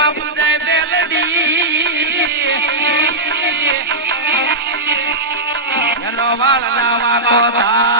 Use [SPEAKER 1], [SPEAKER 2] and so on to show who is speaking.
[SPEAKER 1] બાપુ જય મેલડી એનો વાળ નાવા કોતા